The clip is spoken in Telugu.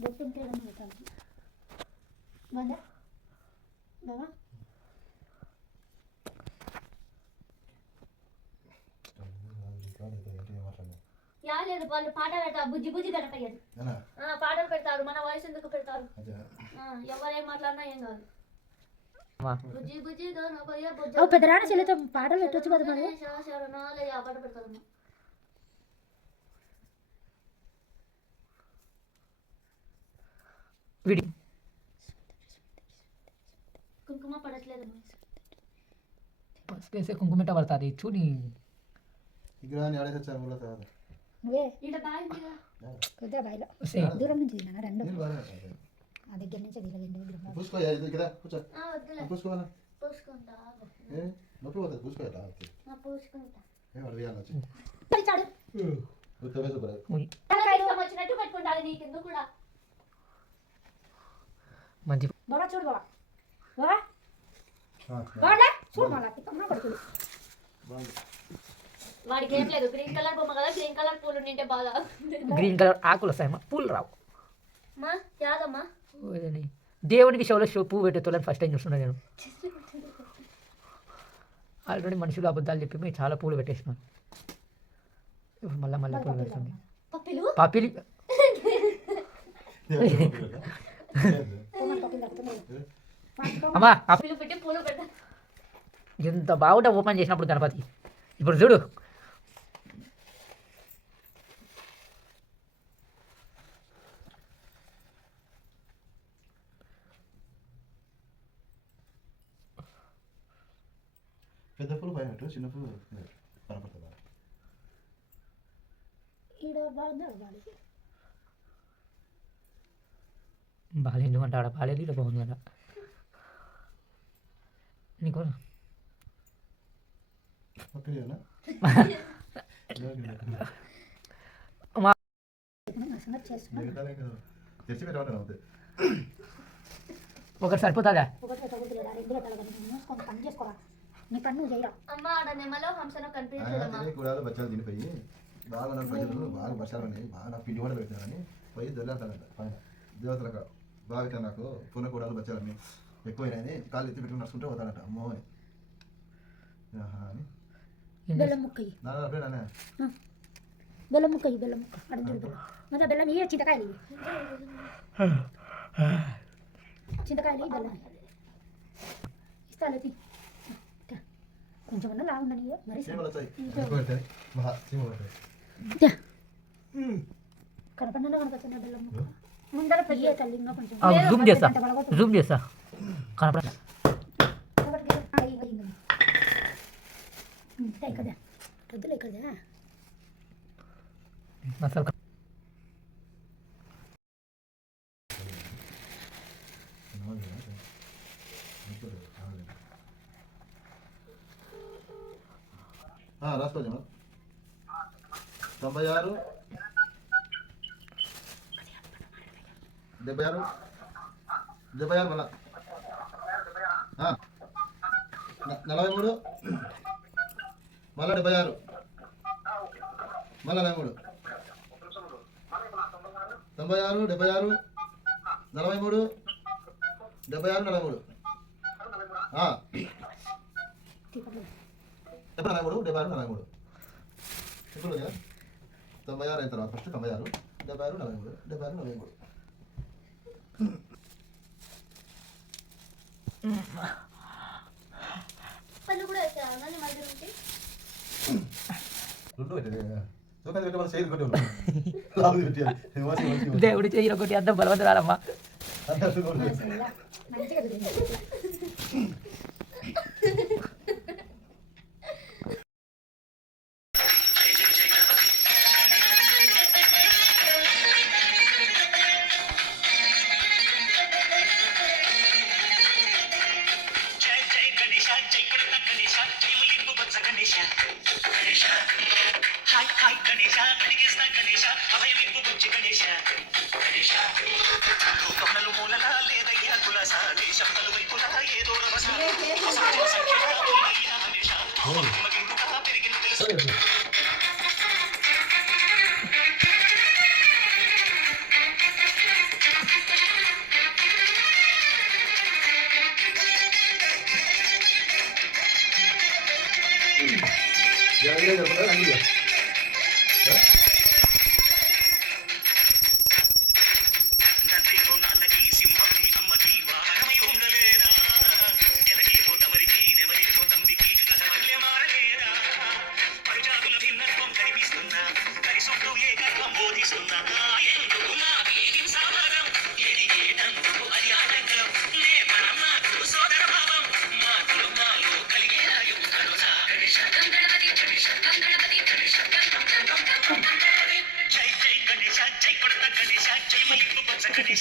బొట్టుంటే పెడతాను బాగా బాగా లేదు వాళ్ళు పాట పెడతారు బుజ్జి బుజ్జి గడపయ్యది పాటలు పెడతారు మన వాయిస్ ఎందుకు పెడతారు ఎవరేం మాట్లాడినా ఏం కాదు బుజ్జి బుజ్జి గడపయ్య పెద్దరాణ చెల్లితో పాటలు పెట్టొచ్చు కదా మరి శరణాలే ఆ పాట పెడతారు కుంకుమ పడట్లేదు పసుపేసే కుంకుమట పడుతుంది చూడి నువ్వే ఇట బాయ్ మీరా కొద్దిగా బాయ్లో దూరం నుంచి తిన్నా రెండు ఆ దగ్గర నుంచి దిగలేదు పూసుకో ఇది ఇక్కడ కూర్చో పూసుకోవాలా పూసుకుంటా నొప్పి పోతుంది పూసుకోవాలా పూసుకుంటా వాడు వేయాలి చాడు వచ్చినట్టు పెట్టుకుంటాను నీకు ఎందుకు కూడా మంచి బాగా చూడు బాగా బాగా చూడు మళ్ళా తిక్కమ్మ పడుతుంది వాడికి ఏం లేదు గ్రీన్ కలర్ బొమ్మ కదా గ్రీన్ కలర్ పూలు నింటే బాగా గ్రీన్ కలర్ ఆకులు వస్తాయమ్మా పూలు రావు మా యాదమ్మా దేవునికి షోలో పువ్వు పెట్టేతోళ్ళని ఫస్ట్ టైం చూస్తున్నా నేను ఆల్రెడీ మనుషులు అబద్ధాలు చెప్పి మేము చాలా పూలు పెట్టేసినాను ఇప్పుడు మళ్ళీ పూలు పెడుతుంది పప్పిలి అమ్మా ఎంత బాగుంటా ఓపెన్ చేసినప్పుడు గణపతి ఇప్పుడు చూడు పెద్ద పూలు పైన చిన్న పూలు కనపడుతుందా బాగా ఎందుకంటే ఆడ బాగాలేదు ఇలా బాగుంది కదా నీకు ఒకటి సరిపోతుందా కూడాలు బచ్చాలు తినిపోయి బాగా నాకు ప్రజలు బాగా వర్షాలు ఉన్నాయి బాగా పిండి వంటలు పెట్టినారని పోయి దొరికాడంట పైన దేవతలకు బాగా పెట్టాను నాకు పూన కూడాలు బచ్చాలని ఎక్కువైనాయని కాళ్ళు ఎత్తి పెట్టుకుని నడుచుకుంటే పోతాడట అమ్మో అని బెల్లం ముక్క బెల్లం ముక్క బెల్లం ముక్క అడుగు మరి బెల్లం ఏ చింతకాయలు చింతకాయలు బెల్లం ఇస్తాను కొంచెం అన్నా లాగుందని మరి కనపడినా కనపడుతున్నా బెల్లం ముక్క ముందర పెద్ద తల్లి ఇంకా కొంచెం జూమ్ చేస్తా కనపడ కదా రద్దులే కదా అసలు రాసుకో 96 76 76 మళ్ళా 43 మళ్ళా 76 మళ్ళా 43 96 76 43 76 43 73 76 ఇప్పుడు 96 అయిన తర్వాత ఫస్ట్ 96 76 43 76 43 పళ్ళు కూడా వేసారు మధ్య నుంచి దేవుడి చెయ్యి ఒకటి అంత బలవంతురాలమ్మా పండుగ